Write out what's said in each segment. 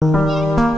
Buongiorno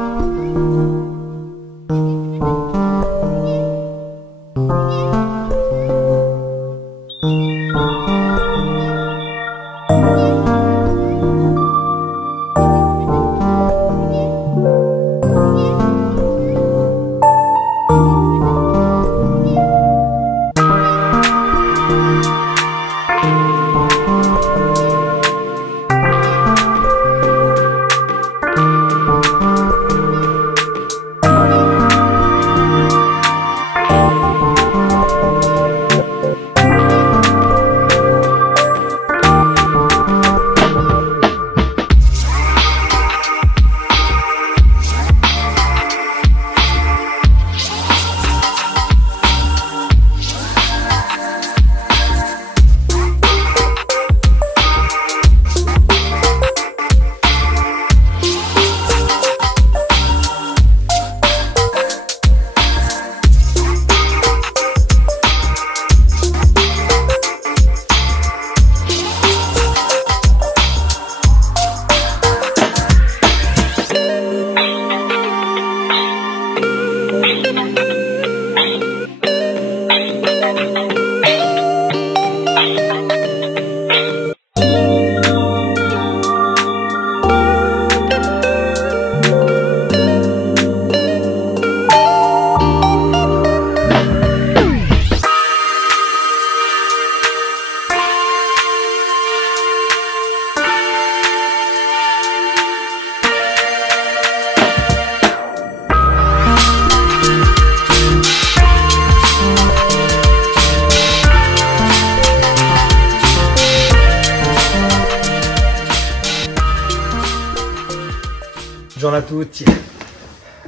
a tutti.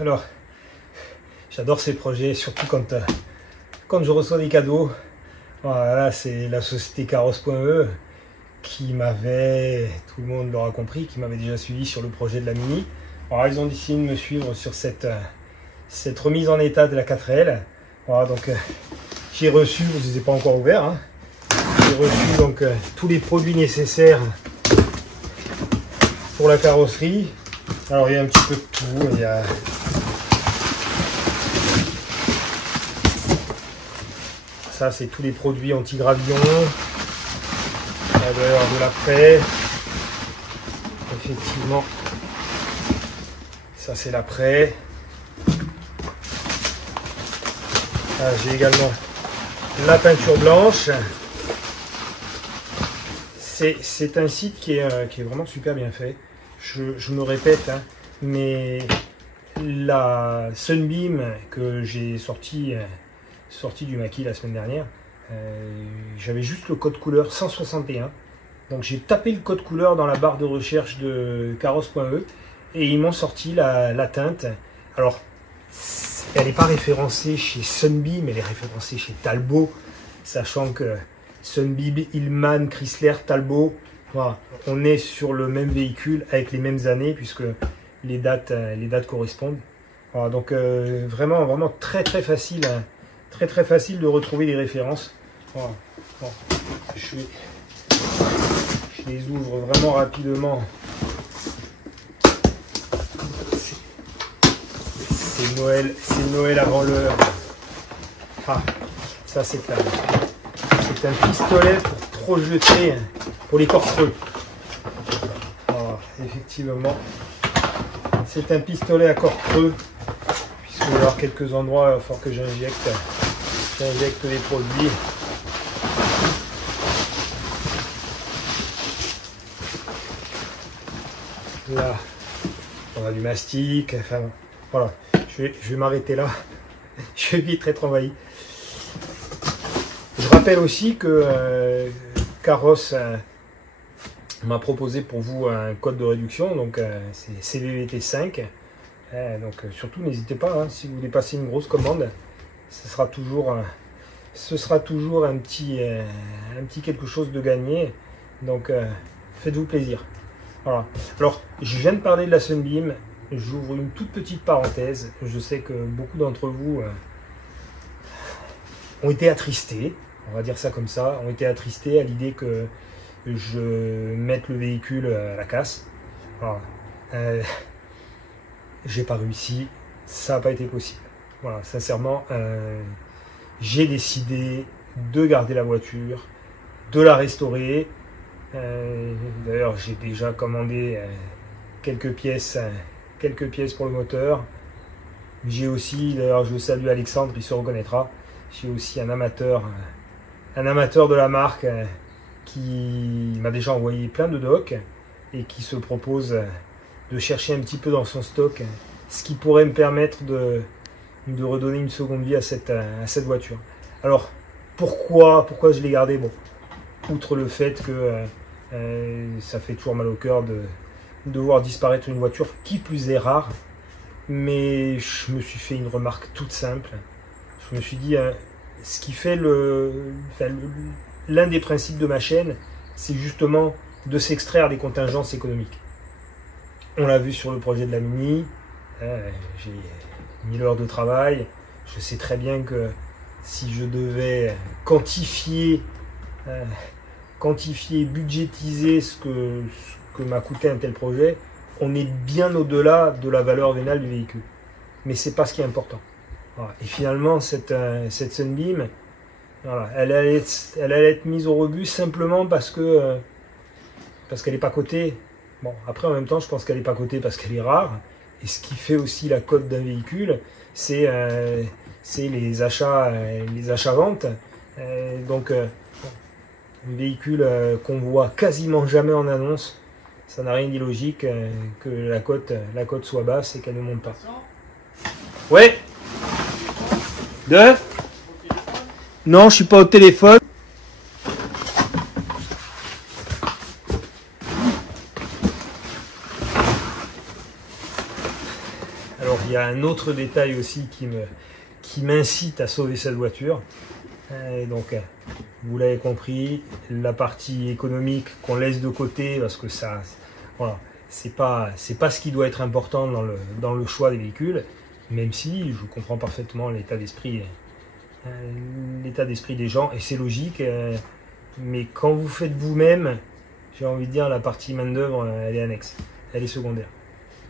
Alors, j'adore ces projets, surtout quand je reçois des cadeaux. Voilà, c'est la société Carrosse.e qui m'avait, tout le monde l'aura compris, qui m'avait déjà suivi sur le projet de la Mini. Alors, ils ont décidé de me suivre sur cette remise en état de la 4L. Voilà, donc j'ai reçu, je ne les ai pas encore ouverts, hein. J'ai reçu donc tous les produits nécessaires pour la carrosserie. Alors il y a un petit peu de tout, il y a ça, c'est tous les produits anti-gravillon, d'ailleurs de l'après, effectivement, ça c'est l'après. J'ai également la peinture blanche. C'est un site qui est vraiment super bien fait. Je me répète, hein, mais la Sunbeam que j'ai sorti du maquis la semaine dernière, j'avais juste le code couleur 161. Donc j'ai tapé le code couleur dans la barre de recherche de Carrosse.e et ils m'ont sorti la teinte. Alors, elle n'est pas référencée chez Sunbeam, elle est référencée chez Talbot, sachant que Sunbeam, Hillman, Chrysler, Talbot, voilà, on est sur le même véhicule avec les mêmes années puisque les dates correspondent. Voilà, donc vraiment très facile, hein, très facile de retrouver les références. Voilà. Bon, je les ouvre vraiment rapidement. C'est Noël avant l'heure. Ah, ça c'est un pistolet pour trop jeter. Pour les corps creux. Alors, effectivement, c'est un pistolet à corps creux, puisqu'il va y avoir quelques endroits, il va falloir que j'injecte les produits. Là, on a du mastic, enfin voilà, je vais m'arrêter là, je vais vite être envahi. Je rappelle aussi que Carrosse m'a proposé pour vous un code de réduction, donc c'est CVVT5. Donc surtout n'hésitez pas, hein, si vous voulez passer une grosse commande, ce sera toujours un petit quelque chose de gagné. Donc faites-vous plaisir. Voilà. Alors je viens de parler de la Sunbeam, j'ouvre une toute petite parenthèse. Je sais que beaucoup d'entre vous ont été attristés, on va dire ça comme ça, ont été attristés à l'idée que je mette le véhicule à la casse. Voilà. j'ai pas réussi, ça n'a pas été possible. Voilà, sincèrement, j'ai décidé de garder la voiture, de la restaurer. D'ailleurs, j'ai déjà commandé quelques pièces pour le moteur. J'ai aussi, d'ailleurs, je salue Alexandre, il se reconnaîtra. J'ai aussi un amateur de la marque qui m'a déjà envoyé plein de docs et qui se propose de chercher un petit peu dans son stock ce qui pourrait me permettre de redonner une seconde vie à cette voiture. Alors, pourquoi je l'ai gardée? Bon, outre le fait que ça fait toujours mal au cœur de voir disparaître une voiture qui plus est rare, mais je me suis fait une remarque toute simple. Je me suis dit, ce qui fait l'un des principes de ma chaîne, c'est justement de s'extraire des contingences économiques. On l'a vu sur le projet de la Mini, j'ai 1000 heures de travail, je sais très bien que si je devais quantifier, budgétiser ce que m'a coûté un tel projet, on est bien au-delà de la valeur vénale du véhicule. Mais c'est pas ce qui est important. Voilà. Et finalement, cette Sunbeam, voilà, elle allait être mise au rebut simplement parce qu'elle n'est pas cotée. Bon, après, en même temps, je pense qu'elle n'est pas cotée parce qu'elle est rare. Et ce qui fait aussi la cote d'un véhicule, c'est les achats-ventes. Donc, un véhicule qu'on voit quasiment jamais en annonce, ça n'a rien d'illogique que la cote soit basse et qu'elle ne monte pas. Ouais. Non, je suis pas au téléphone. Alors, il y a un autre détail aussi qui m'incite à sauver cette voiture. Donc, vous l'avez compris, la partie économique qu'on laisse de côté parce que ça, voilà, c'est pas ce qui doit être important dans le choix des véhicules, même si je comprends parfaitement l'état d'esprit des gens et c'est logique. Mais quand vous faites vous-même, j'ai envie de dire la partie main d'œuvre, elle est annexe, elle est secondaire.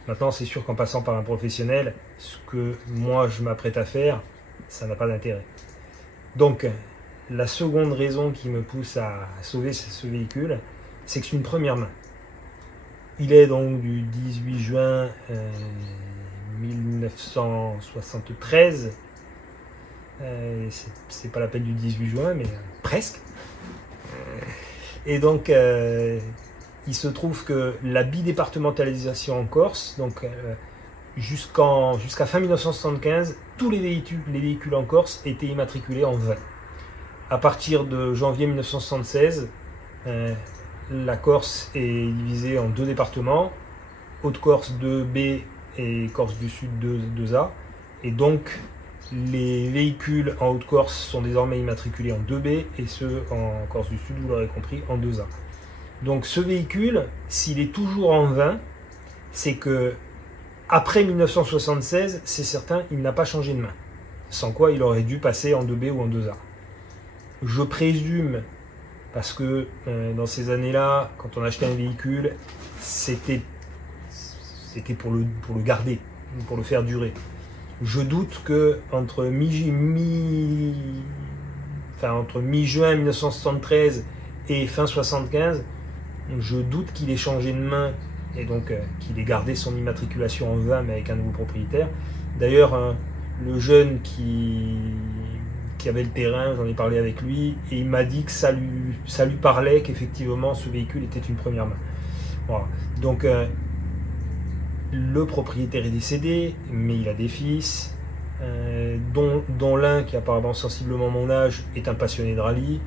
Maintenant, c'est sûr qu'en passant par un professionnel, ce que moi je m'apprête à faire, ça n'a pas d'intérêt. Donc, la seconde raison qui me pousse à sauver ce véhicule, c'est que c'est une première main. Il est donc du 18 juin 1973. C'est pas la peine du 18 juin, mais presque. Et donc, il se trouve que la bidépartementalisation en Corse, donc jusqu'à fin 1975, tous les véhicules en Corse étaient immatriculés en 20. À partir de janvier 1976, la Corse est divisée en deux départements, Haute-Corse 2B et Corse du Sud 2A. Et donc, les véhicules en Haute-Corse sont désormais immatriculés en 2B et ceux en Corse du Sud, vous l'aurez compris, en 2A. Donc ce véhicule, s'il est toujours en 20, c'est que après 1976, c'est certain, il n'a pas changé de main. Sans quoi, il aurait dû passer en 2B ou en 2A. Je présume, parce que dans ces années-là, quand on achetait un véhicule, c'était pour le garder, pour le faire durer. Je doute que entre mi-juin 1973 et fin 1975, je doute qu'il ait changé de main et donc qu'il ait gardé son immatriculation en 20 mais avec un nouveau propriétaire. D'ailleurs, le jeune qui avait le terrain, j'en ai parlé avec lui et il m'a dit que ça lui parlait qu'effectivement ce véhicule était une première main. Voilà. Donc le propriétaire est décédé, mais il a des fils, dont l'un qui a apparemment sensiblement mon âge est un passionné de rallye.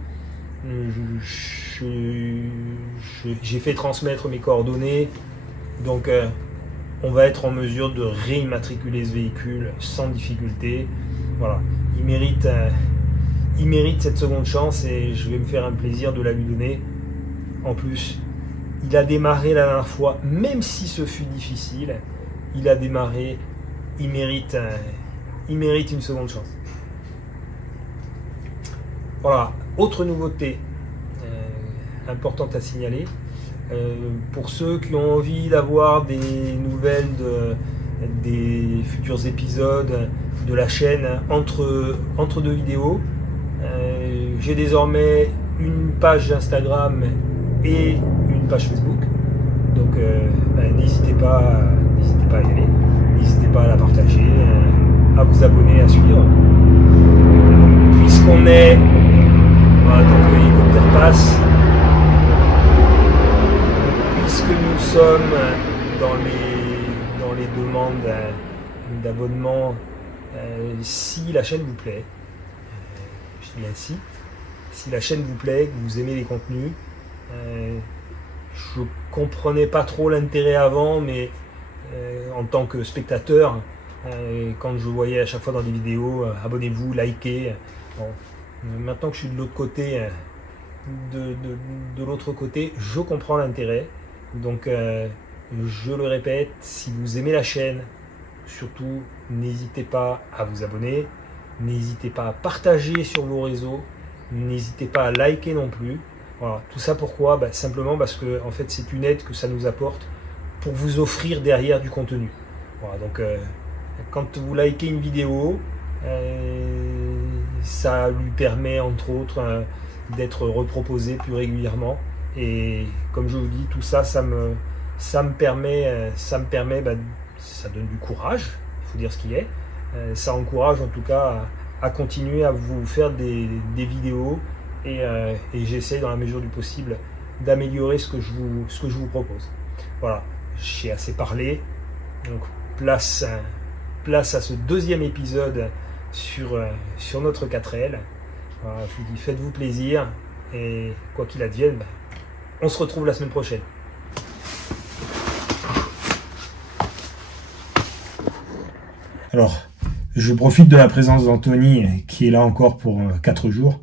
J'ai fait transmettre mes coordonnées, donc on va être en mesure de réimmatriculer ce véhicule sans difficulté. Voilà, il mérite cette seconde chance et je vais me faire un plaisir de la lui donner. En plus, il a démarré la dernière fois, même si ce fut difficile, il a démarré, il mérite une seconde chance. Voilà, autre nouveauté importante à signaler, pour ceux qui ont envie d'avoir des nouvelles des futurs épisodes de la chaîne entre deux vidéos. J'ai désormais une page Instagram et une page Facebook. Donc n'hésitez pas à y aller, n'hésitez pas à la partager, à vous abonner, à suivre. Puisqu'on est, on va attendre que l'hélicoptère passe, puisque nous sommes dans les demandes d'abonnement, si la chaîne vous plaît, je dis bien si la chaîne vous plaît, que vous aimez les contenus, je comprenais pas trop l'intérêt avant, mais en tant que spectateur, quand je voyais à chaque fois dans des vidéos, abonnez-vous, likez. Bon, maintenant que je suis de l'autre côté, de l'autre côté, je comprends l'intérêt. Donc, je le répète, si vous aimez la chaîne, surtout n'hésitez pas à vous abonner, n'hésitez pas à partager sur vos réseaux, n'hésitez pas à liker non plus. Voilà, tout ça pourquoi? Simplement parce que en fait, c'est une aide que ça nous apporte pour vous offrir derrière du contenu. Voilà, donc quand vous likez une vidéo, ça lui permet entre autres d'être reproposé plus régulièrement. Et comme je vous dis, tout ça, ça me permet, ça donne du courage, il faut dire ce qui est. Ça encourage en tout cas à continuer à vous faire des vidéos et j'essaie dans la mesure du possible d'améliorer ce que je vous propose. Voilà, j'ai assez parlé, donc place à ce deuxième épisode sur notre 4L. Voilà, je vous dis, faites-vous plaisir et quoi qu'il advienne, on se retrouve la semaine prochaine. Alors, je profite de la présence d'Anthony qui est là encore pour 4 jours.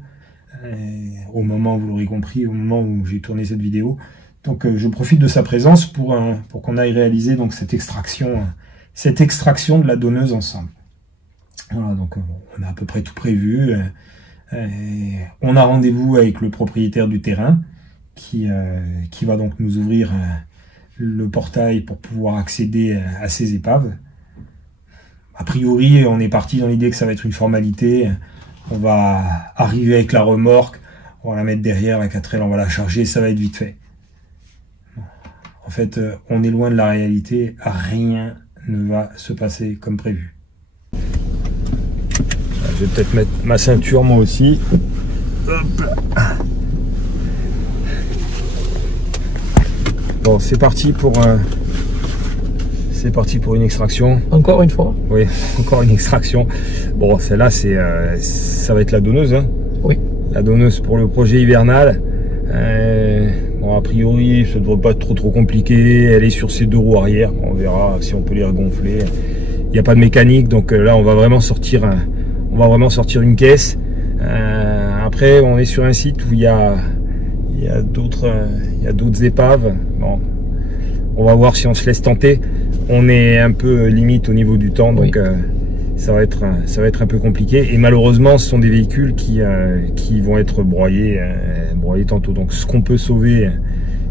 Au moment, vous l'aurez compris, au moment où j'ai tourné cette vidéo. Donc je profite de sa présence pour qu'on aille réaliser donc cette extraction de la donneuse ensemble. Voilà, donc on a à peu près tout prévu. On a rendez-vous avec le propriétaire du terrain qui va donc nous ouvrir le portail pour pouvoir accéder à ces épaves. A priori, on est parti dans l'idée que ça va être une formalité. On va arriver avec la remorque, on va la mettre derrière, la 4L, on va la charger, ça va être vite fait. En fait, on est loin de la réalité, rien ne va se passer comme prévu. Je vais peut-être mettre ma ceinture moi aussi. Hop. Bon, c'est parti pour une extraction. Encore une fois? Oui, encore une extraction. Bon, celle-là, ça va être la donneuse. Hein. Oui. La donneuse pour le projet hivernal. Bon, a priori, ça ne devrait pas être trop compliqué. Elle est sur ses 2 roues arrière. On verra si on peut les regonfler. Il n'y a pas de mécanique, donc là, on va vraiment sortir une caisse. Après, on est sur un site où il y a d'autres épaves. Bon, on va voir si on se laisse tenter. On est un peu limite au niveau du temps, donc ça va être un peu compliqué. Et malheureusement, ce sont des véhicules qui vont être broyés tantôt. Donc ce qu'on peut sauver,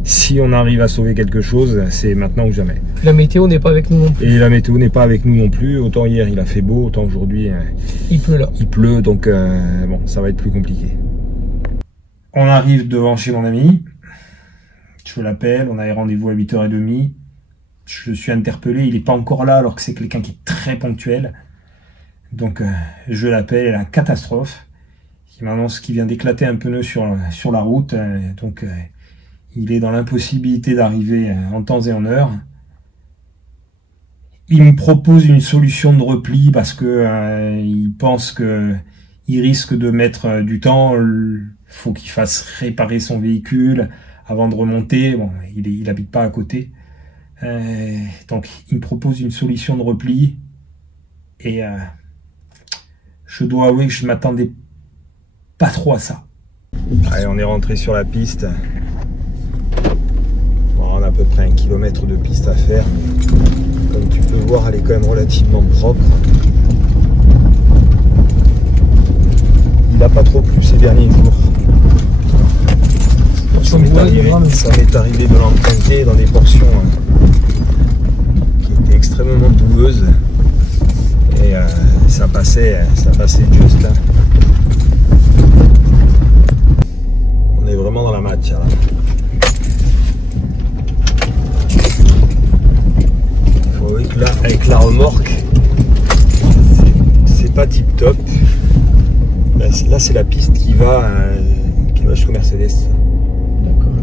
si on arrive à sauver quelque chose, c'est maintenant ou jamais. La météo n'est pas avec nous non plus. Et la météo n'est pas avec nous non plus. Autant hier il a fait beau, autant aujourd'hui il pleut là. Il pleut, donc bon, ça va être plus compliqué. On arrive devant chez mon ami. Je l'appelle, on avait rendez-vous à 8h30. Je suis interpellé, il n'est pas encore là alors que c'est quelqu'un qui est très ponctuel. Donc je l'appelle, et la catastrophe. Il m'annonce qu'il vient d'éclater un pneu sur la route. Donc il est dans l'impossibilité d'arriver en temps et en heure. Il me propose une solution de repli parce que il pense que il risque de mettre du temps. Il faut qu'il fasse réparer son véhicule avant de remonter. Bon, il habite pas à côté. Donc il me propose une solution de repli et je dois avouer que je m'attendais pas trop à ça. Allez, on est rentré sur la piste. Bon, on a à peu près 1 kilomètre de piste à faire. Comme tu peux voir, elle est quand même relativement propre. Il n'a pas trop plu ces derniers jours. Ça m'est arrivé de l'emprunter dans des portions qui était extrêmement boueuse et ça passait juste là. On est vraiment dans la matière là. Faut avouer que là, avec la remorque, c'est pas tip top. Là c'est la piste qui va jusqu'au Mercedes. D'accord.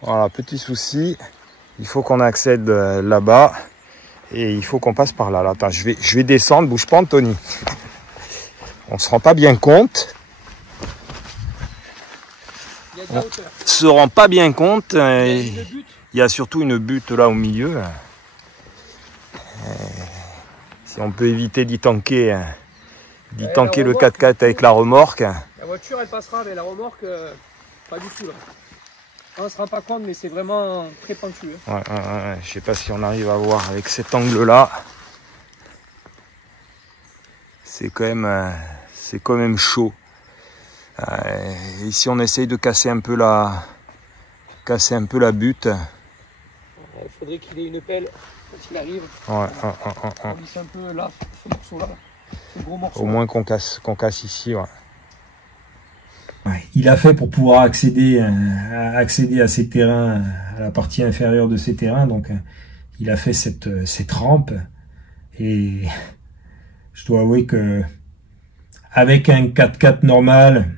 Voilà, petit souci, il faut qu'on accède là-bas et il faut qu'on passe par là. Attends, je vais descendre, bouge pas Anthony. On se rend pas bien compte. On se rend pas bien compte. Il y a surtout une butte là au milieu. Si on peut éviter d'y tanker, le 4x4 avec la remorque. La voiture elle passera, mais la remorque pas du tout là. On ne se rend pas compte, mais c'est vraiment très pentu. Hein. Ouais. Je sais pas si on arrive à voir avec cet angle là. C'est quand même chaud. Ici on essaye de casser un peu la butte. Il faudrait qu'il ait une pelle quand il arrive. On glisse un peu là, ce morceau là. Ce gros morceau. Au moins qu'on casse ici. Ouais. Il a fait pour pouvoir accéder à ces terrains, à la partie inférieure de ces terrains. Donc il a fait cette rampe. Et je dois avouer que avec un 4x4 normal,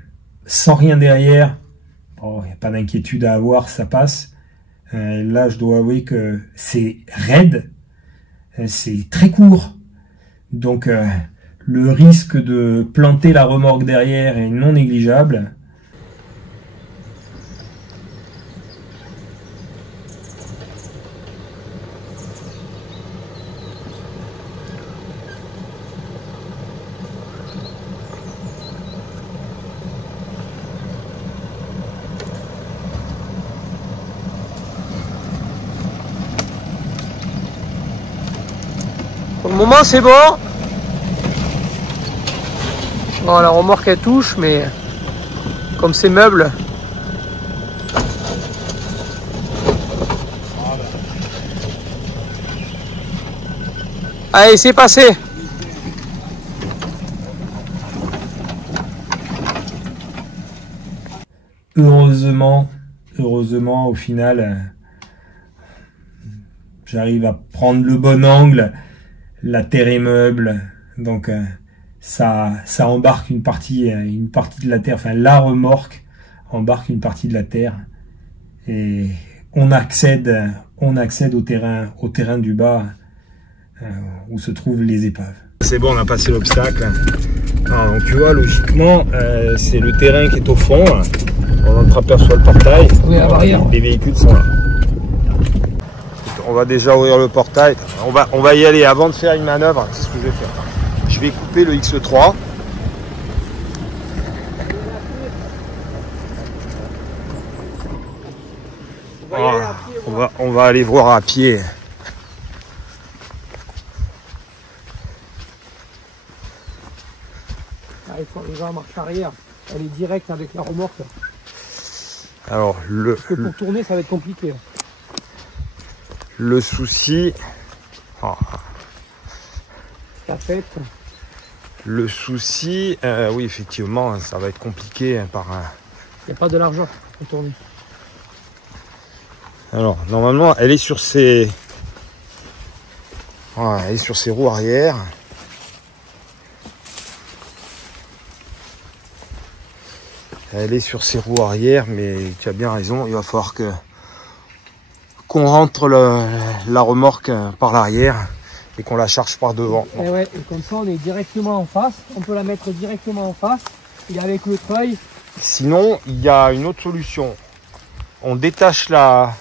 sans rien derrière, il n'y a pas d'inquiétude à avoir, ça passe. Là, je dois avouer que c'est raide, c'est très court. Donc, le risque de planter la remorque derrière est non négligeable. Pour le moment c'est bon. Bon, la remorque elle touche, mais comme c'est meuble. Allez, c'est passé. Heureusement, au final, j'arrive à prendre le bon angle. La terre est meuble, donc ça embarque une partie de la terre, enfin la remorque embarque une partie de la terre et on accède au terrain du bas où se trouvent les épaves. C'est bon, on a passé l'obstacle. Donc tu vois, logiquement, c'est le terrain qui est au fond. On aperçoit le portail. Oui, à l'arrière. Les véhicules sont là. On va déjà ouvrir le portail. On va y aller avant de faire une manœuvre. C'est ce que je vais faire. Je vais couper le X3. On va aller voir à pied. Il faut arriver en marche arrière. Elle est directe avec la remorque. Alors pour tourner, ça va être compliqué. Le souci, le souci, oui effectivement, ça va être compliqué par. Il n'y a pas de largeur pour tourner. Alors normalement, elle est sur ses, voilà, elle est sur ses roues arrière. Elle est sur ses roues arrière, mais tu as bien raison, il va falloir qu'on rentre la remorque par l'arrière et qu'on la charge par devant. Et ouais, et comme ça on est directement en face, on peut la mettre directement en face et avec le treuil. Sinon, il y a une autre solution. On détache la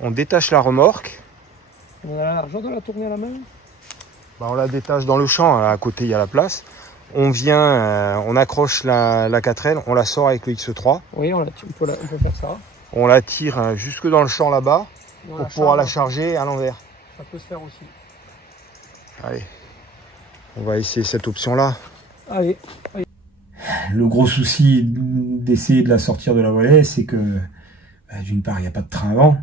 remorque. On a la largeur de la tourner à la main. On la détache dans le champ, à côté il y a la place. On vient, on accroche la 4L, on la sort avec le X3. Oui, on peut faire ça. On la tire jusque dans le champ là-bas pour pouvoir la charger à l'envers. Ça peut se faire aussi. Allez, on va essayer cette option-là. Allez. Le gros souci d'essayer de la sortir de la volée, c'est que d'une part, il n'y a pas de train avant.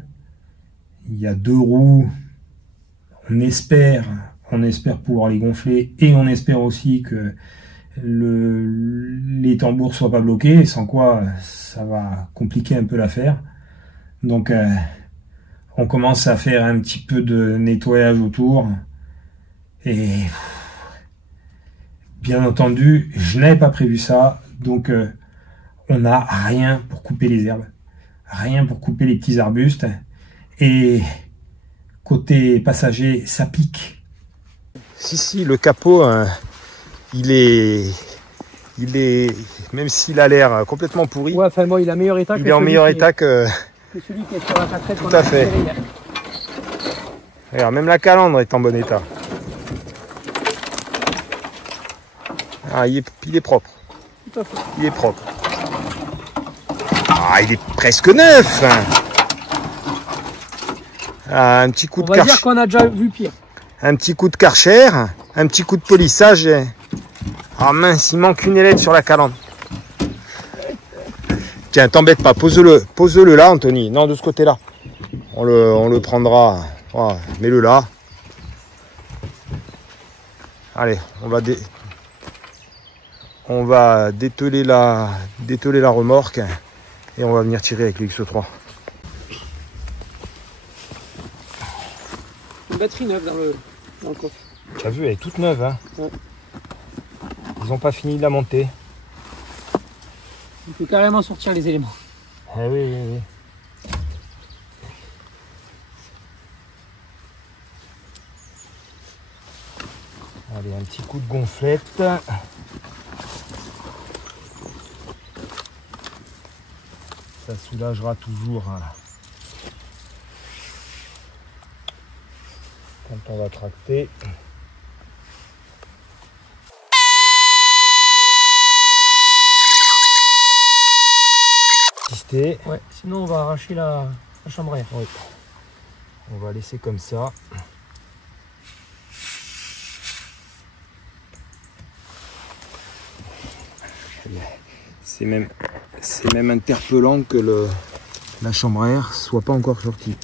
Il y a 2 roues. On espère pouvoir les gonfler et on espère aussi que les tambours soient pas bloqués, sans quoi ça va compliquer un peu l'affaire. Donc on commence à faire un petit peu de nettoyage autour et bien entendu je n'avais pas prévu ça, donc on n'a rien pour couper les herbes, rien pour couper les petits arbustes, et côté passager ça pique. Si, le capot il est même s'il a l'air complètement pourri, Ouais, enfin bon, il est en meilleur état il est en meilleur état que celui qui est sur la 4. Tout à fait. Regarde, même la calandre est en bon état. Ah, il est propre. Tout à fait. Il est propre. Ah, il est presque neuf. Ah, un petit coup de On va dire qu'on a déjà vu pire. Un petit coup de Karcher, un petit coup de polissage. Ah mince, il manque une ailette sur la calandre. Tiens, t'embête pas, pose-le là, Anthony. Non, de ce côté-là. On le prendra. Voilà, mets-le là. Allez, on va dételer la remorque et on va venir tirer avec le X3. Une batterie neuve dans le coffre. Tu as vu, elle est toute neuve, hein. Ouais. Ils n'ont pas fini de la monter. Il peut carrément sortir les éléments. Eh oui. Allez, un petit coup de gonflette. Ça soulagera toujours quand on va tracter. Ouais, sinon on va arracher la chambre à air. Oui. On va laisser comme ça. C'est même interpellant que la chambre à air soit pas encore sortie.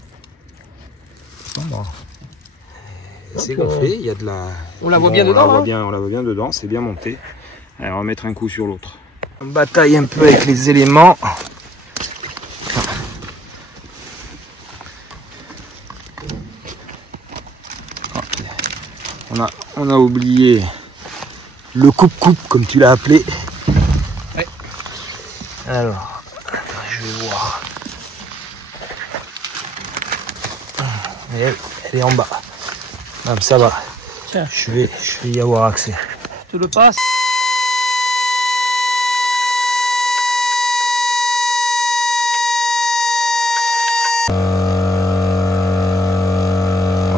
Bon. C'est gonflé, il y a de la... On la voit bien dedans. On la voit bien dedans, c'est bien monté. Allez, on va mettre un coup sur l'autre. On bataille un peu avec les éléments. On a oublié le coupe-coupe, comme tu l'as appelé. Ouais. Alors, je vais voir. Elle est en bas. Non, ça va. Tiens. Je vais y avoir accès. Je te le passe.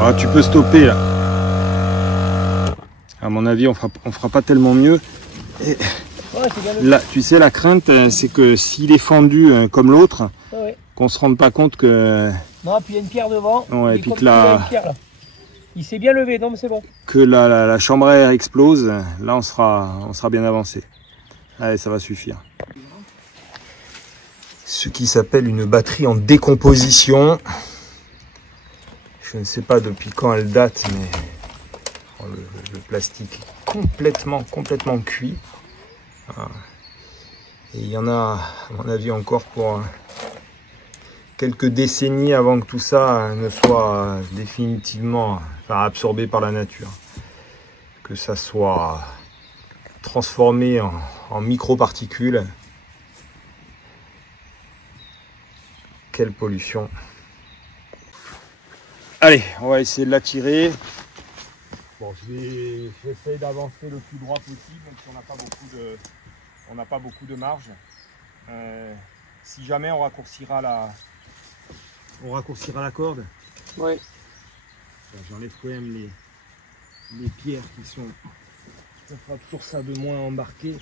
Ah, tu peux stopper là. À mon avis, on fera pas tellement mieux. Et Ouais, c'est bien là, tu sais, la crainte, c'est que s'il est fendu comme l'autre, ouais. qu'on se rende pas compte que... Non, puis il y a une pierre devant. Ouais, et puis comme que la... il y a une pierre, là. Il s'est bien levé, non mais c'est bon. Que la chambre à air explose, là on sera bien avancé. Allez, ça va suffire. Ce qui s'appelle une batterie en décomposition. Je ne sais pas depuis quand elle date, mais le plastique est complètement cuit. Et il y en a, à mon avis, encore pour quelques décennies avant que tout ça ne soit définitivement absorbé par la nature. Que ça soit transformé en microparticules. Quelle pollution. Allez, on va essayer de la tirer. Bon, j'essaie d'avancer le plus droit possible, même si on n'a pas beaucoup de marge. Si jamais on raccourcira la corde. Ouais. J'enlève quand même les pierres qui sont... Ça fera toujours ça de moins embarqué.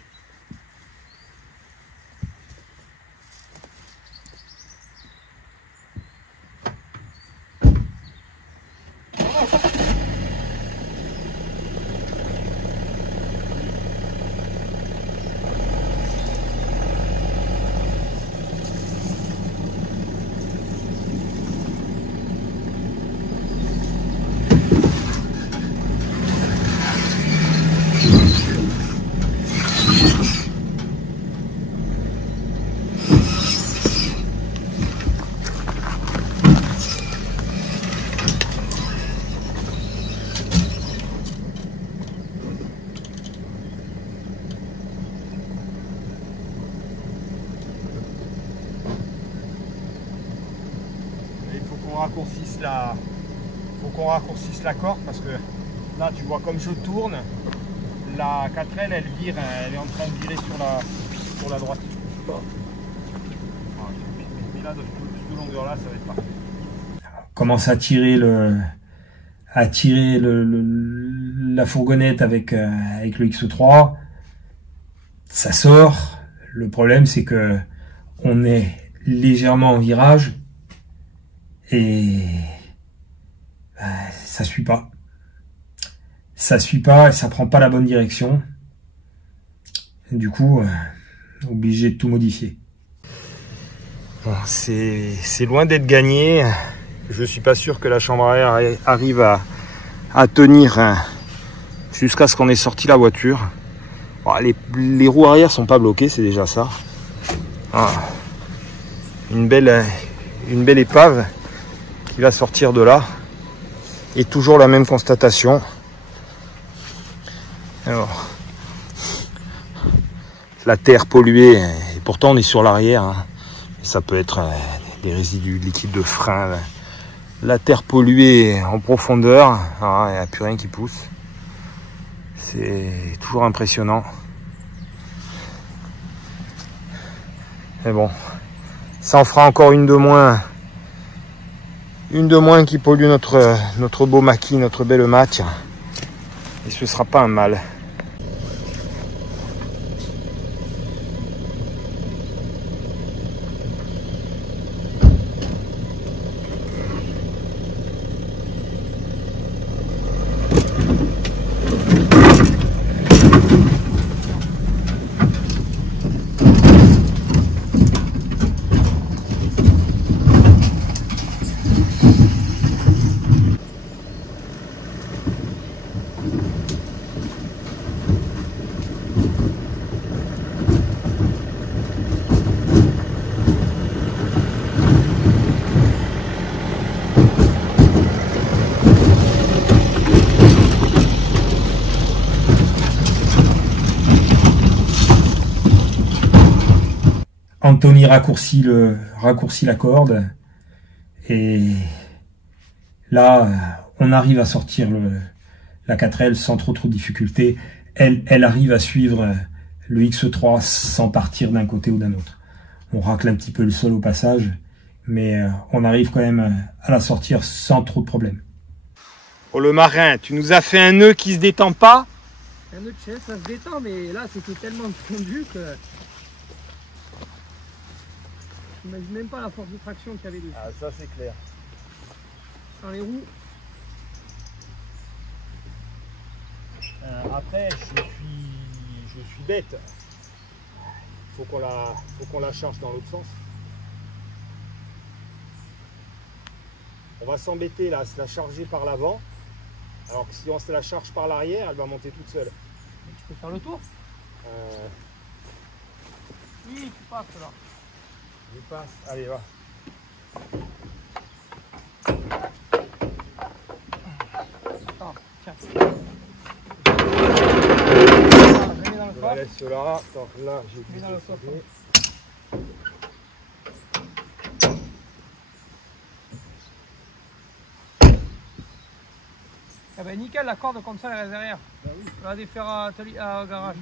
la corde parce que là tu vois comme je tourne, la 4L elle vire, elle est en train de virer sur la droite. Bon. Et là de cette longueur là ça va être parfait. On commence à tirer la fourgonnette avec le X3. Ça sort. Le problème c'est que on est légèrement en virage et ça suit pas. Ça suit pas et ça prend pas la bonne direction. Et du coup, obligé de tout modifier. Bon, c'est loin d'être gagné. Je suis pas sûr que la chambre à air arrive à tenir jusqu'à ce qu'on ait sorti la voiture. Bon, les roues arrière sont pas bloquées, c'est déjà ça. Ah, une belle épave qui va sortir de là. Et toujours la même constatation. Alors, la terre polluée, et pourtant on est sur l'arrière, hein. Ça peut être des résidus liquides de frein. La terre polluée en profondeur, il n'y a plus rien qui pousse. C'est toujours impressionnant. Mais bon, ça en fera encore une de moins. Une de moins qui pollue notre beau maquis, notre belle Mac. Et ce sera pas un mal. Anthony raccourcit la corde et là on arrive à sortir la 4L sans trop de difficultés. Elle arrive à suivre le X3 sans partir d'un côté ou d'un autre. On racle un petit peu le sol au passage, mais on arrive quand même à la sortir sans trop de problèmes. Oh le marin, tu nous as fait un nœud qui se détend pas? Un nœud de chaise, ça se détend, mais là c'était tellement tendu que je n'imagine même pas la force de traction qu'il y avait dessus. Ah ça c'est clair. Sans les roues. Après je suis bête. Faut qu'on la charge dans l'autre sens. On va s'embêter là à se la charger par l'avant. Alors que si on se la charge par l'arrière, elle va monter toute seule. Mais tu peux faire le tour? Oui, tu passes là. Je passe. Allez, va. Attends, tiens. Je la laisse là. Donc là, j'ai décidé. Ah ben nickel, la corde comme ça elle reste derrière. Ben oui. On va défaire à garage.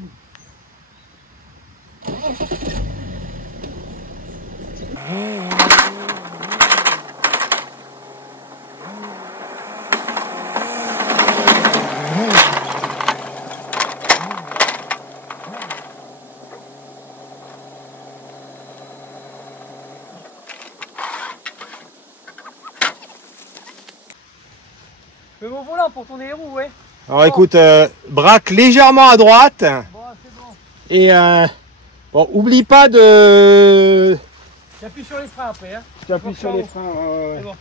Le mot volant pour tourner les roues, ouais. Alors écoute, braque légèrement à droite. Bon, c'est bon. Et bon, oublie pas de... Tu appuies sur les freins après, hein. Tu appuies sur les freins, ouais. C'est bon.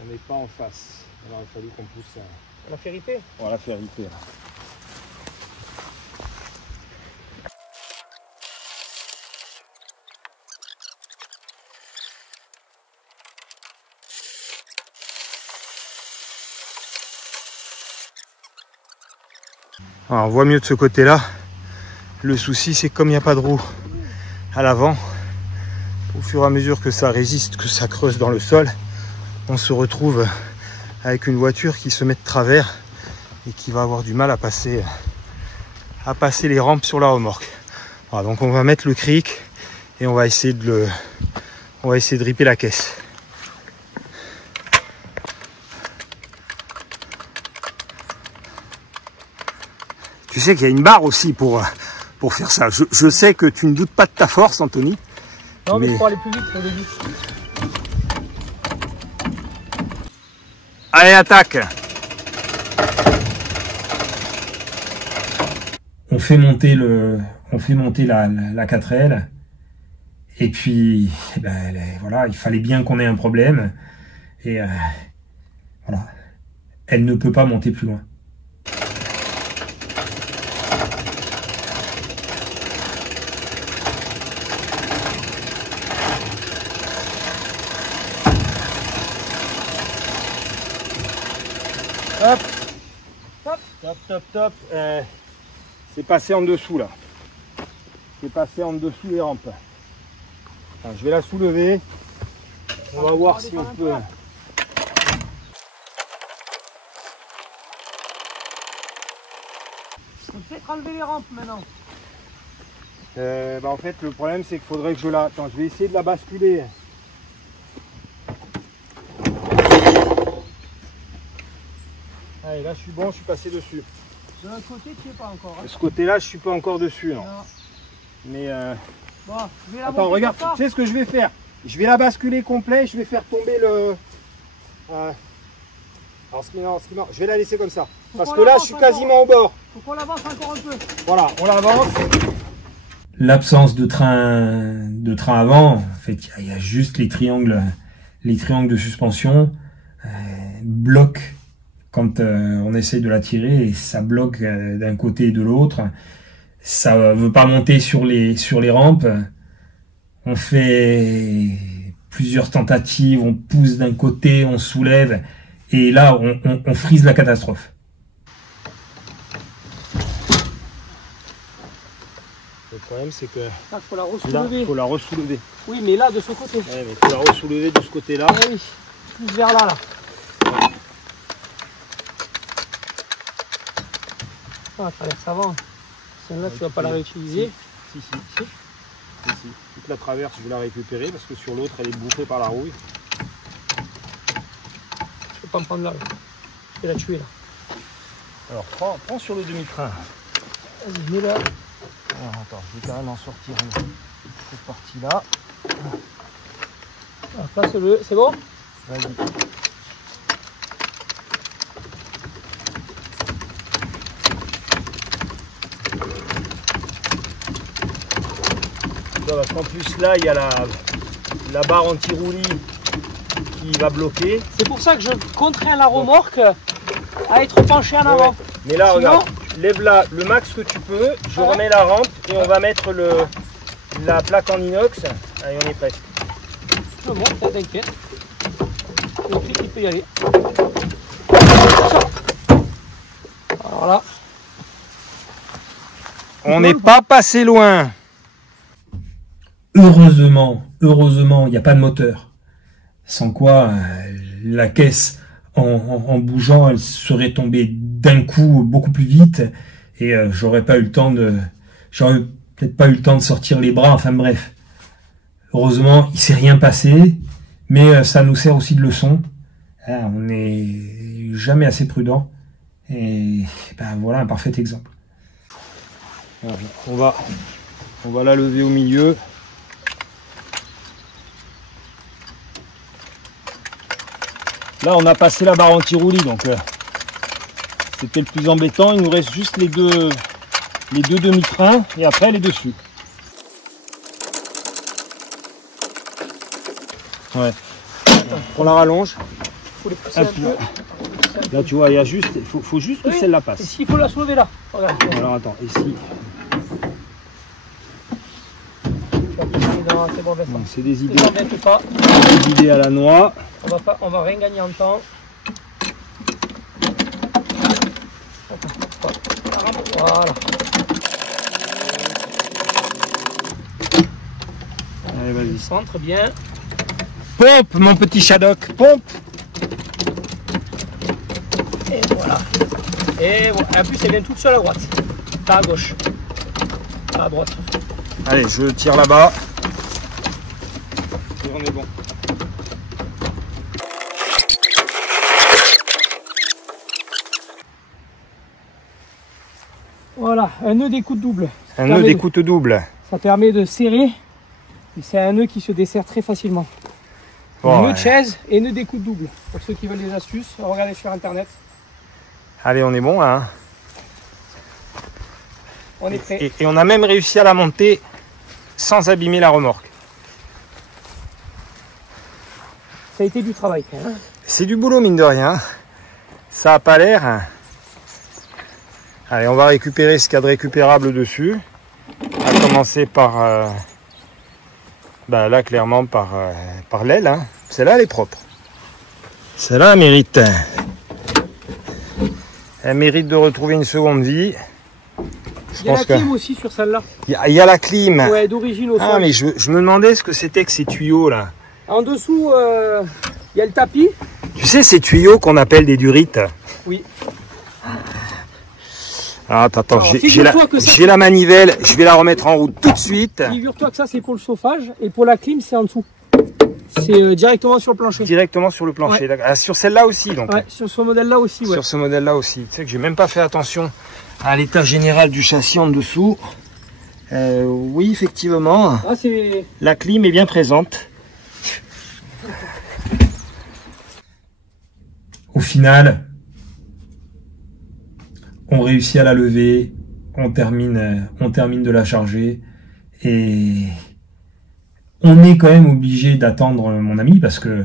On n'est pas en face. Alors il a fallu qu'on pousse ça. On l'a fait riper. On l'a fait riper là. Alors, on voit mieux de ce côté-là. Le souci, c'est que comme il n'y a pas de roue à l'avant, au fur et à mesure que ça résiste, que ça creuse dans le sol, on se retrouve avec une voiture qui se met de travers et qui va avoir du mal à passer les rampes sur la remorque. Voilà, donc on va mettre le cric et on va essayer de ripper la caisse. Tu sais qu'il y a une barre aussi pour faire ça. Je sais que tu ne doutes pas de ta force, Anthony. Non, mais pour aller plus vite, on est vite. Allez, attaque! On fait monter la 4L. Et puis, voilà, il fallait bien qu'on ait un problème. Et voilà, elle ne peut pas monter plus loin. Hop, hop, top, top, top. C'est passé en dessous là. C'est passé en dessous les rampes. Enfin, je vais la soulever. On va voir si on peut. On peut peut-être enlever les rampes maintenant. En fait, le problème c'est qu'il faudrait que je la. Attends, je vais essayer de la basculer. Allez, là je suis bon, je suis passé dessus. De l'autre côté, tu es pas encore. Hein. De ce côté-là, je suis pas encore dessus. Non. Non. Mais bon, je vais la attends, regarde, tu sais ce que je vais faire? Je vais la basculer complet, je vais faire tomber le. Alors je vais la laisser comme ça. Parce que là, je suis quasiment au bord. Faut qu'on l'avance encore un peu. Voilà, on l'avance. L'absence de train avant, en fait, il y a juste les triangles de suspension bloquent quand on essaie de la tirer et ça bloque d'un côté et de l'autre. Ça veut pas monter sur les rampes. On fait plusieurs tentatives, on pousse d'un côté, on soulève et là on frise la catastrophe. Le problème c'est que là, faut la ressoulever. Là, faut la ressoulever. Oui, mais là de ce côté. Ouais, mais faut la ressoulever de ce côté-là. Ah, oui, plus vers là. Ah, ça a l'air savant. Celle-là, tu vas pas la réutiliser. Si. Toute la traverse, je vais la récupérer parce que sur l'autre, elle est bouffée par la rouille. Je peux pas me prendre là. Je vais la tuer là. Alors, prends sur le demi-train. Vas-y, mets-la. Alors, attends, je vais quand même en sortir cette partie-là. Alors, place-le, c'est bon? Vas-y. Parce qu'en plus là il y a la barre anti-roulis qui va bloquer. C'est pour ça que je contrains la remorque à être penchée en avant. Ouais. Mais là regarde, lève là le max que tu peux, je remets la rampe et on va mettre la plaque en inox. Allez, on est presque. C'est bon, t'inquiète. Le clic il peut y aller. Alors là. On n'est pas passé loin. Heureusement, il n'y a pas de moteur. Sans quoi, la caisse, en bougeant, elle serait tombée d'un coup beaucoup plus vite et j'aurais peut-être pas eu le temps de sortir les bras. Enfin bref. Heureusement, il s'est rien passé, mais ça nous sert aussi de leçon. On n'est jamais assez prudent. Et voilà un parfait exemple. Alors, on va la lever au milieu. Là, on a passé la barre anti-roulis, donc c'était le plus embêtant. Il nous reste juste les deux demi-trains et après les dessus. Ouais. On la rallonge. Faut les pousser un peu. Là, tu vois, il y a juste, faut juste que celle-là passe. Ici, il faut la soulever là. Regarde. Alors attends, ici. C'est bon, c'est des idées. Pas. Des idées à la noix. On va rien gagner en temps. La rampe Voilà. Allez, vas-y. Centre bien. Pompe, mon petit Shadok, pompe. Et voilà. Et voilà. En plus, elle vient toute seule à droite. Pas à gauche. Pas à droite. Allez, je tire là-bas. Et on est bon. Voilà, un nœud d'écoute double. Un nœud d'écoute double. Ça permet de serrer. Et c'est un nœud qui se desserre très facilement. Bon, Nœud de chaise et nœud d'écoute double. Pour ceux qui veulent des astuces, regardez sur internet. Allez, on est bon là. Hein. On est prêt. Et on a même réussi à la monter sans abîmer la remorque. Ça a été du travail quand même. C'est du boulot mine de rien. Ça a pas l'air. Allez, on va récupérer ce qu'il y a de récupérable dessus. À commencer par... là, clairement, par l'aile. Hein. Celle-là, elle est propre. Celle-là, elle mérite. Elle mérite de retrouver une seconde vie. Il y a la clim aussi sur celle-là. Il y a la clim. Ouais, d'origine au sol. Ah, mais je me demandais ce que c'était que ces tuyaux, là. En dessous, il y a le tapis. Tu sais, ces tuyaux qu'on appelle des durites. Oui. Ah, attends, Alors, j'ai la manivelle, je vais la remettre en route tout de suite. Figure-toi que ça c'est pour le chauffage et pour la clim c'est en dessous. C'est directement sur le plancher. Directement sur le plancher, ouais. Ah, sur celle-là aussi donc. Ouais, sur ce modèle-là aussi. Ouais. Sur ce modèle-là aussi. Tu sais que j'ai même pas fait attention à l'état général du châssis en dessous. Oui, effectivement, la clim est bien présente. Au final, on réussit à la lever, on termine de la charger et on est quand même obligé d'attendre mon ami parce que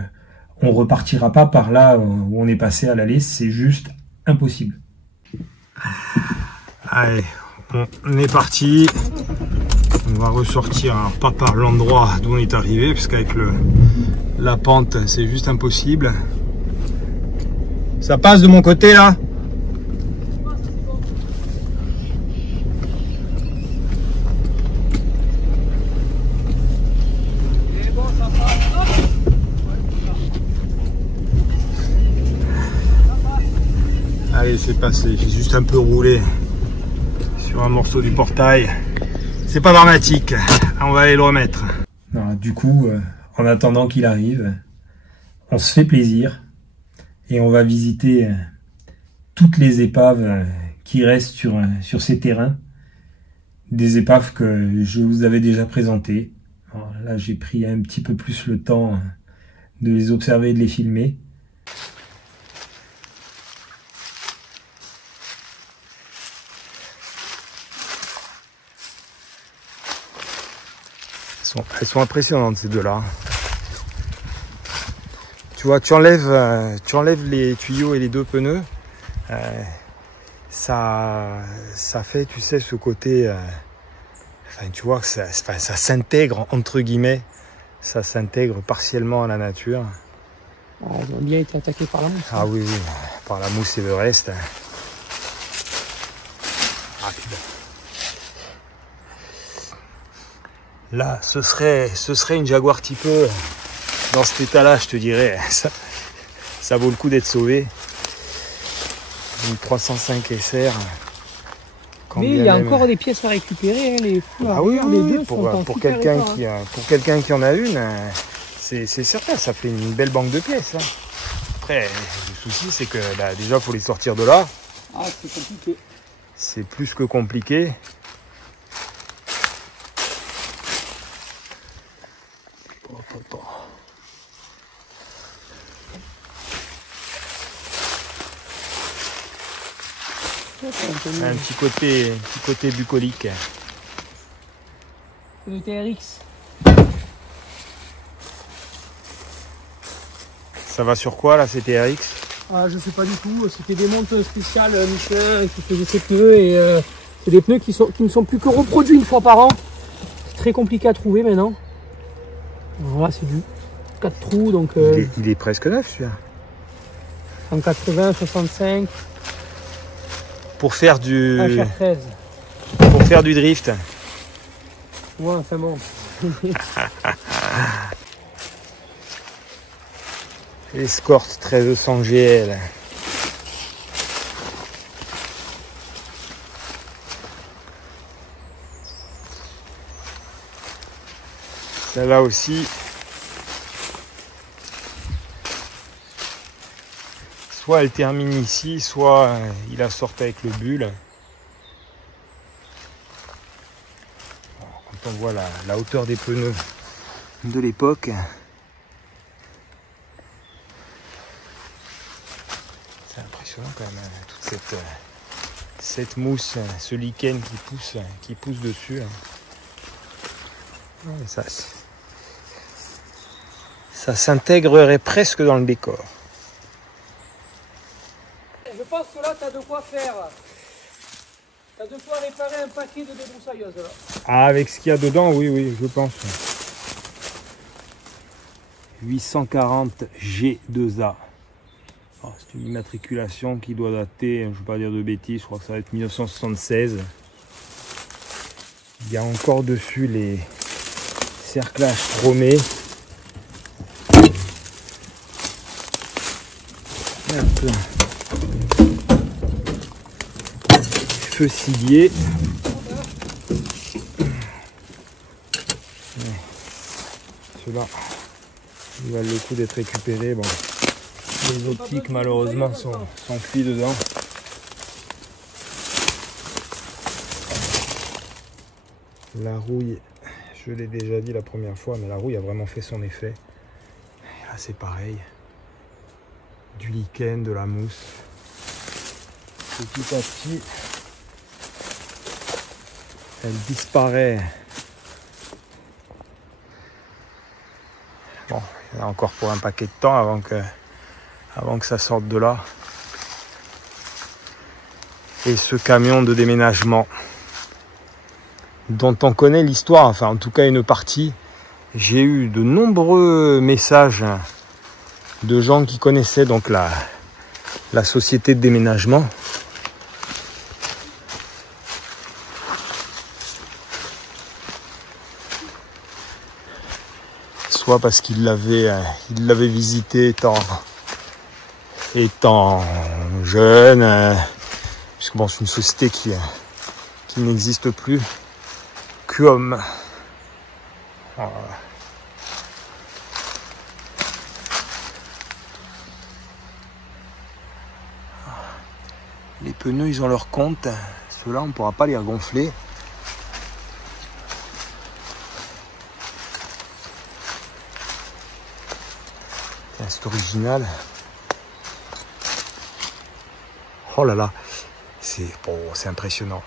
on repartira pas par là où on est passé à l'aller, c'est juste impossible. Allez, on est parti. On va ressortir, hein, pas par l'endroit d'où on est arrivé parce qu'avec la pente c'est juste impossible. Ça passe de mon côté là? Allez, c'est passé. J'ai juste un peu roulé sur un morceau du portail. C'est pas dramatique. On va aller le remettre. Non, du coup, en attendant qu'il arrive, on se fait plaisir et on va visiter toutes les épaves qui restent sur ces terrains. Des épaves que je vous avais déjà présentées. Alors là, j'ai pris un petit peu plus le temps de les observer et de les filmer. Elles sont impressionnantes ces deux-là. Tu vois, tu enlèves les tuyaux et les deux pneus. Ça fait, tu sais, ce côté... enfin, tu vois que ça s'intègre, entre guillemets. Ça s'intègre partiellement à la nature. Ah, ils ont bien été attaqués par la mousse. Ah oui, oui, par la mousse et le reste. Ah putain. Là, ce serait une Jaguar type E. Dans cet état-là, je te dirais, ça vaut le coup d'être sauvé. Une 305 SR. Mais il y a encore des pièces à récupérer. Hein, ah oui, oui, pour quelqu'un qui en a une, c'est certain, ça fait une belle banque de pièces. Hein. Après, le souci, c'est que déjà, il faut les sortir de là. Ah, c'est compliqué. C'est plus que compliqué. Un petit côté bucolique. Le TRX. Ça va sur quoi là, ces TRX? Ah, je sais pas du tout. C'était des montes spéciales Michelin qui faisaient ces pneus et c'est des pneus qui ne sont plus que reproduits une fois par an. C'est très compliqué à trouver maintenant. Voilà, c'est du 4 trous donc. Il est presque neuf celui-là. En 80, 65. pour faire du HR13. pour faire du drift. Ouais, enfin bon. Escort 1300 GL. Celle-là aussi. Soit elle termine ici, soit il la sort avec le bulle. Quand on voit la hauteur des pneus de l'époque, c'est impressionnant quand même, toute cette mousse, ce lichen qui pousse dessus. Ouais, ça s'intégrerait presque dans le décor. Je pense que là, tu as de quoi faire. Tu as de quoi réparer un paquet de débroussailleuses. Là. Ah, avec ce qu'il y a dedans, oui, je pense. 840 G2A. Oh, c'est une immatriculation qui doit dater, je ne veux pas dire de bêtises, je crois que ça va être 1976. Il y a encore dessus les cerclages chromés. Un peu feu cilié. Ceux-là, ils valent le coup d'être récupérés. Bon, les optiques malheureusement sont cuits dedans. La rouille, je l'ai déjà dit la première fois, mais la rouille a vraiment fait son effet. Et là c'est pareil. Du lichen, de la mousse. Et petit à petit, elle disparaît. Bon, il y en a encore pour un paquet de temps avant que ça sorte de là. Et ce camion de déménagement, dont on connaît l'histoire, enfin en tout cas une partie, j'ai eu de nombreux messages de gens qui connaissaient donc la société de déménagement. Soit parce qu'ils l'avaient visité étant jeune, puisque bon, c'est une société qui n'existe plus, comme les pneus, ils ont leur compte. Ceux-là, on ne pourra pas les regonfler. C'est original. Oh là là, c'est impressionnant.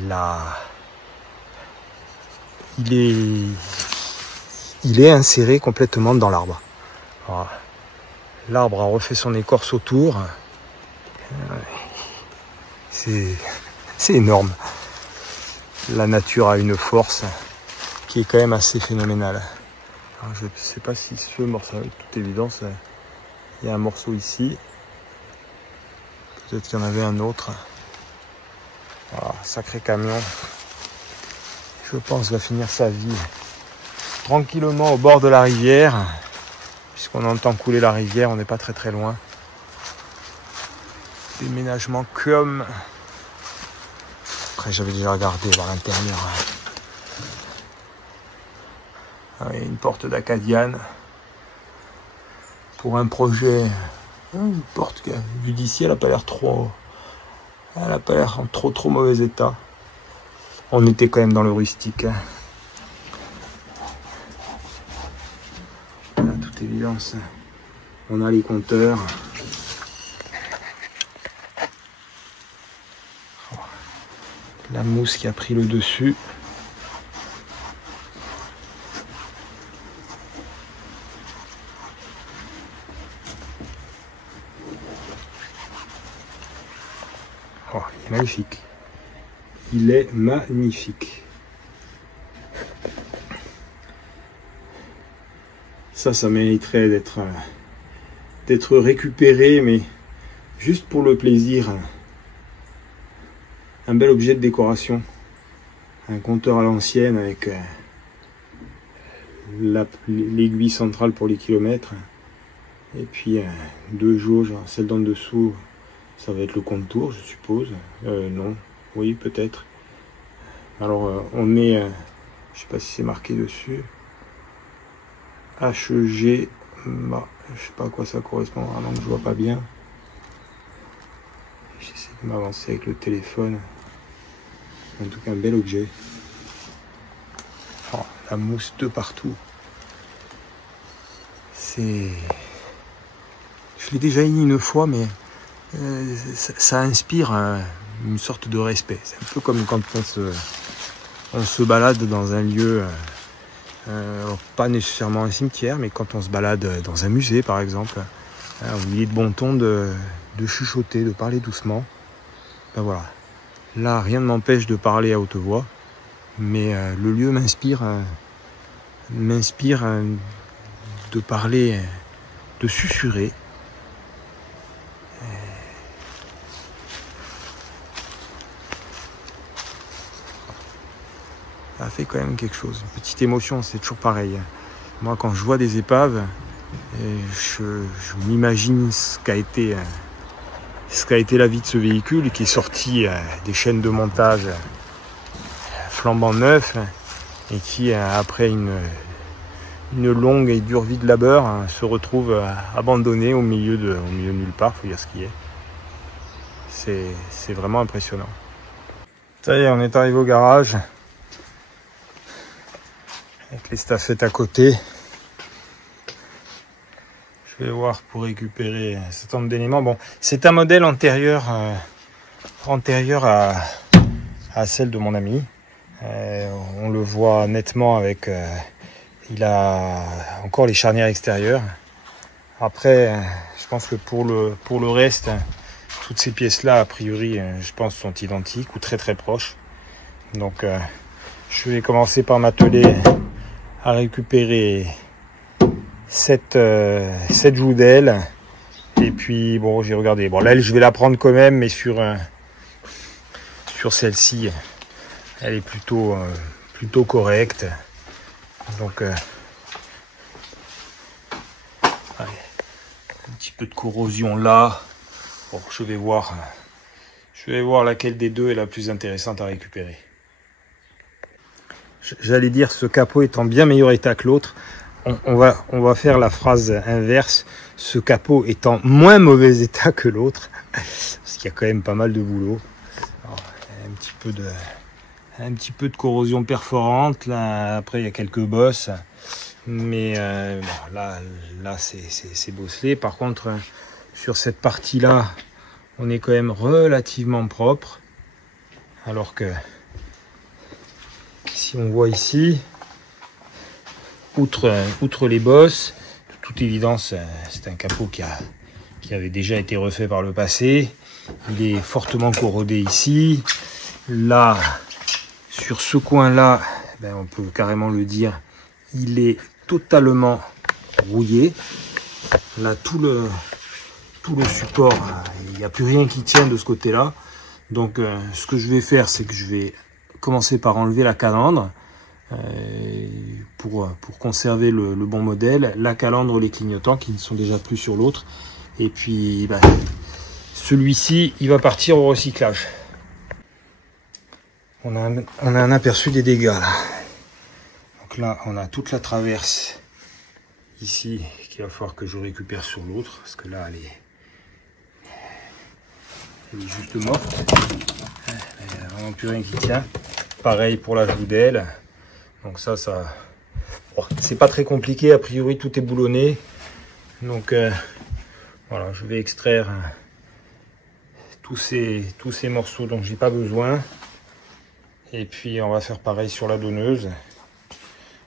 Là, il est inséré complètement dans l'arbre. Voilà. L'arbre a refait son écorce autour. C'est énorme. La nature a une force qui est quand même assez phénoménale. Alors, je ne sais pas si ce morceau, avec toute évidence, il y a un morceau ici. Peut-être qu'il y en avait un autre. Voilà, sacré camion. Je pense va finir sa vie tranquillement au bord de la rivière. Puisqu'on entend couler la rivière, on n'est pas très loin. Déménagement comme... Après j'avais déjà regardé voir l'intérieur. Ah, il y a une porte d'Acadiane. Pour un projet... Une porte vue d'ici, elle n'a pas l'air trop... Elle n'a pas l'air en trop mauvais état. On était quand même dans le rustique. À toute évidence, on a les compteurs. La mousse qui a pris le dessus. Oh, il est magnifique. Il est magnifique. Ça mériterait d'être récupéré, mais juste pour le plaisir un bel objet de décoration. Un compteur à l'ancienne avec l'aiguille centrale pour les kilomètres. Et puis 2 jauges, celle d'en dessous, ça va être le compte-tour, je suppose. Non, oui, peut-être. Alors on met, je sais pas si c'est marqué dessus, HG, bah, je sais pas à quoi ça correspond, vraiment que je vois pas bien. J'essaie de m'avancer avec le téléphone. En tout cas, un bel objet. Oh, la mousse de partout. C'est... Je l'ai déjà dit une fois, mais ça inspire une sorte de respect. C'est un peu comme quand on se balade dans un lieu, pas nécessairement un cimetière, mais quand on se balade dans un musée, par exemple, où il est de bon ton de chuchoter, de parler doucement. Ben voilà. Là, rien ne m'empêche de parler à haute voix, mais le lieu m'inspire de parler, de susurrer. Ça fait quand même quelque chose. Une petite émotion, c'est toujours pareil. Moi, quand je vois des épaves, je m'imagine ce qu'a été la vie de ce véhicule qui est sorti des chaînes de montage flambant neuf et qui, après une longue et dure vie de labeur, se retrouve abandonné au milieu de nulle part, faut dire ce qui est. C'est vraiment impressionnant. Ça y est, on est arrivé au garage avec les staffettes à côté. Je vais voir pour récupérer un certain nombre d'éléments. Bon, c'est un modèle antérieur à celle de mon ami. On le voit nettement avec... il a encore les charnières extérieures. Après, je pense que pour le reste, toutes ces pièces-là, a priori, je pense, sont identiques ou très très proches. Donc, je vais commencer par m'atteler à récupérer cette joue d'aile. Et puis, bon, j'ai regardé. Bon, l'aile, je vais la prendre quand même, mais sur celle-ci, elle est plutôt correcte. Donc, allez, un petit peu de corrosion là. Bon, je vais voir laquelle des deux est la plus intéressante à récupérer. J'allais dire, ce capot est en bien meilleur état que l'autre. On va faire la phrase inverse. Ce capot est en moins mauvais état que l'autre. Parce qu'il y a quand même pas mal de boulot. Alors, un petit peu de corrosion perforante. Là, après, il y a quelques bosses. Mais bon, là c'est bosselé. Par contre, sur cette partie-là, on est quand même relativement propre. Alors que si on voit ici, outre les bosses, de toute évidence, c'est un capot qui avait déjà été refait par le passé. Il est fortement corrodé ici. Là, sur ce coin-là, ben, on peut carrément le dire, il est totalement rouillé. Là, tout le support, il n'y a plus rien qui tient de ce côté-là. Donc, ce que je vais faire, c'est que je vais commencer par enlever la calandre pour conserver le bon modèle, la calandre, les clignotants qui ne sont déjà plus sur l'autre. Et puis, ben, celui-ci, il va partir au recyclage. On a un aperçu des dégâts là. Donc là, on a toute la traverse ici qu'il va falloir que je récupère sur l'autre parce que là, elle est juste morte. Il n'y a vraiment plus rien qui tient. Pareil pour la joue d'aile. Donc ça, bon, c'est pas très compliqué. A priori, tout est boulonné. Donc voilà, je vais extraire tous ces morceaux dont j'ai pas besoin. Et puis on va faire pareil sur la donneuse.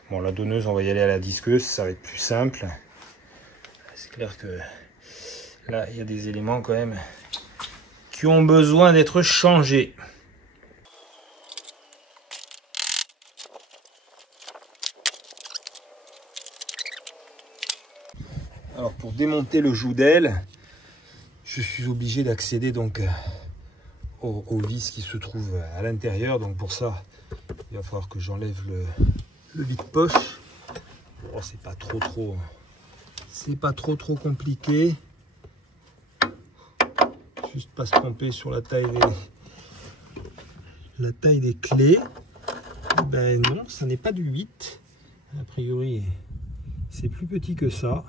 Bon, la donneuse, on va y aller à la disqueuse, ça va être plus simple. C'est clair que là, il y a des éléments quand même qui ont besoin d'être changés. Alors pour démonter le joue d'aile, je suis obligé d'accéder donc aux vis qui se trouvent à l'intérieur. Donc pour ça, il va falloir que j'enlève le vide-poche. Bon, c'est pas trop compliqué. Juste pas se tromper sur la taille des clés. Ben non, ça n'est pas du 8. A priori, c'est plus petit que ça.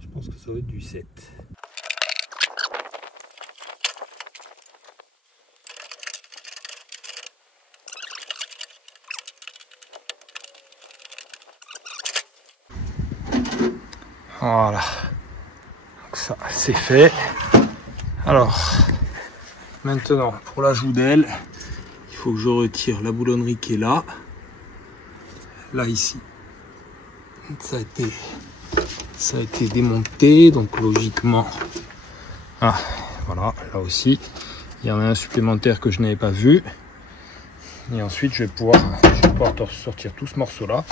Je pense que ça va être du 7. Voilà. Donc ça, c'est fait. Alors, maintenant, pour l'ajout d'aile, il faut que je retire la boulonnerie qui est là. Là, ici. Ça a été démonté, donc logiquement, voilà, là aussi, il y en a un supplémentaire que je n'avais pas vu. Et ensuite, je vais pouvoir sortir tout ce morceau-là.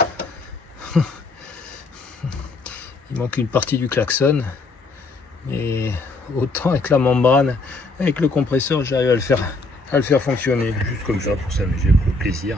Il manque une partie du klaxon, mais autant avec la membrane, avec le compresseur, j'arrive à le faire fonctionner, juste comme ça, pour s'amuser, pour le plaisir.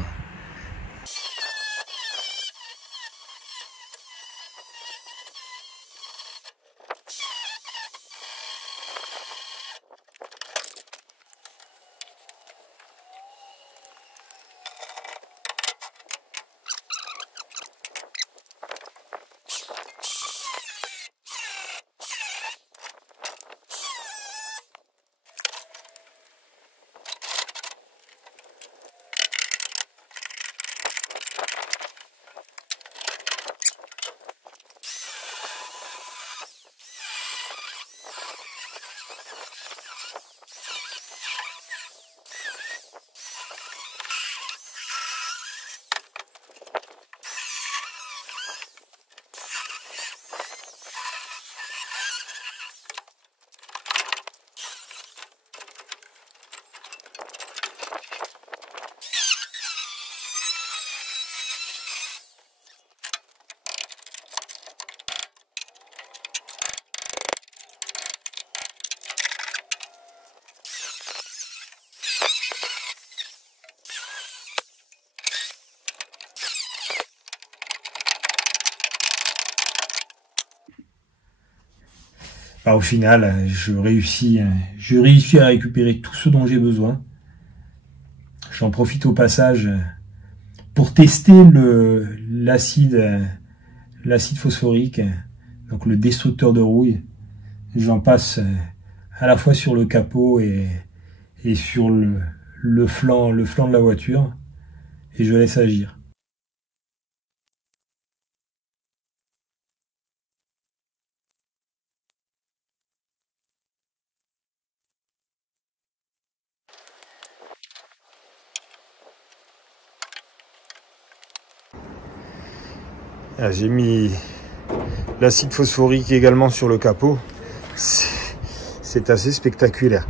Au final, je réussis à récupérer tout ce dont j'ai besoin. J'en profite au passage pour tester l'acide phosphorique, donc le destructeur de rouille. J'en passe à la fois sur le capot et sur le flanc de la voiture, et je laisse agir. J'ai mis l'acide phosphorique également sur le capot. C'est assez spectaculaire.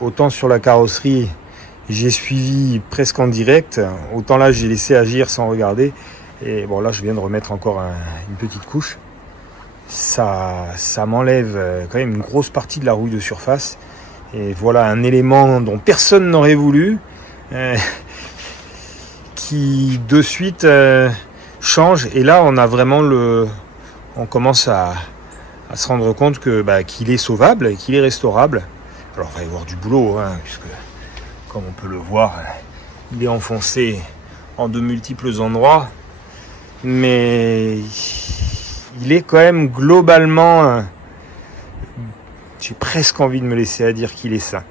Autant sur la carrosserie, j'ai suivi presque en direct, autant là j'ai laissé agir sans regarder. Et bon, là je viens de remettre encore une petite couche. Ça m'enlève quand même une grosse partie de la rouille de surface. Et voilà un élément dont personne n'aurait voulu. Qui de suite change, et là on a vraiment on commence à se rendre compte que qu'il est sauvable, qu'il est restaurable. Alors il va y avoir du boulot, puisque comme on peut le voir, il est enfoncé en de multiples endroits, mais il est quand même globalement, j'ai presque envie de me laisser à dire qu'il est sain.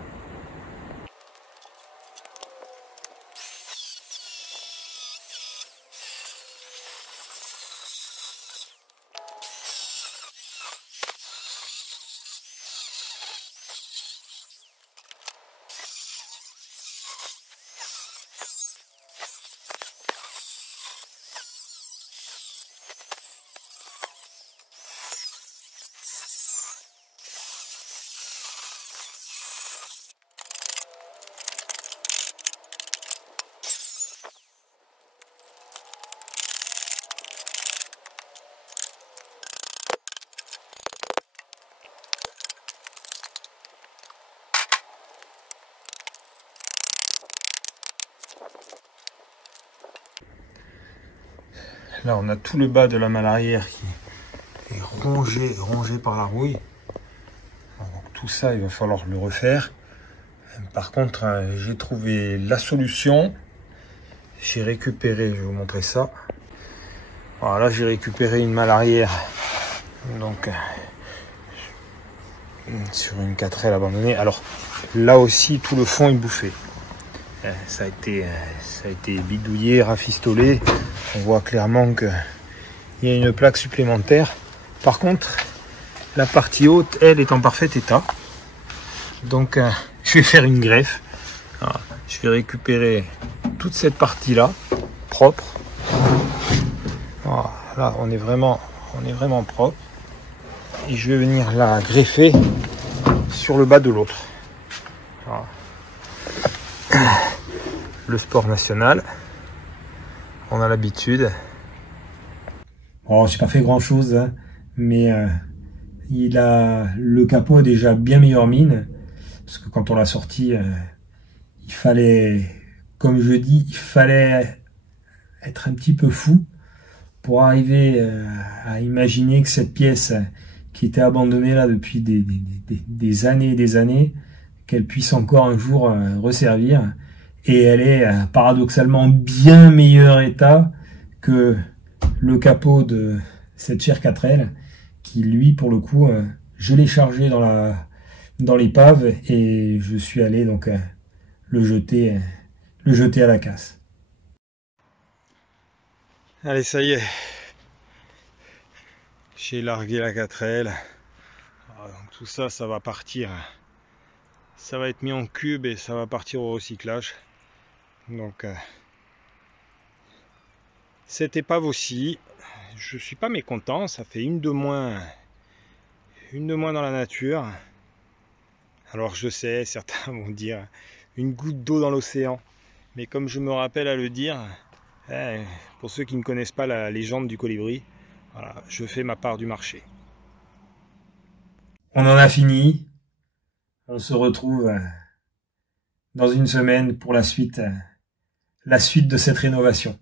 Là, on a tout le bas de la malle arrière qui est rongé par la rouille. Donc, tout ça, il va falloir le refaire. Par contre, j'ai trouvé la solution. J'ai récupéré, je vais vous montrer ça. Voilà, j'ai récupéré une malle arrière. Donc, sur une 4L abandonnée. Alors, là aussi, tout le fond est bouffé. Ça a été bidouillé, rafistolé. On voit clairement qu'il y a une plaque supplémentaire. Par contre, la partie haute, elle, est en parfait état. Donc, je vais faire une greffe. Voilà. Je vais récupérer toute cette partie-là, propre. Voilà. Là, on est vraiment propre. Et je vais venir la greffer sur le bas de l'autre. Voilà. Le sport national. On a l'habitude. Oh, j'ai pas fait grand chose, hein, mais le capot a déjà bien meilleure mine. Parce que quand on l'a sorti, il fallait, comme je dis, il fallait être un petit peu fou pour arriver à imaginer que cette pièce qui était abandonnée là depuis des années et des années, qu'elle puisse encore un jour resservir. Et elle est paradoxalement bien meilleur état que le capot de cette chère 4L, qui lui, pour le coup, je l'ai chargé dans l'épave et je suis allé donc le jeter à la casse. Allez, ça y est, j'ai largué la 4L. Donc tout ça, ça va partir, ça va être mis en cube et ça va partir au recyclage. Donc cette épave aussi, je suis pas mécontent, ça fait une de moins dans la nature. Alors je sais, certains vont dire une goutte d'eau dans l'océan, mais comme je me rappelle à le dire, pour ceux qui ne connaissent pas la légende du colibri, voilà, je fais ma part du marché. On en a fini, on se retrouve dans une semaine pour la suite de cette rénovation.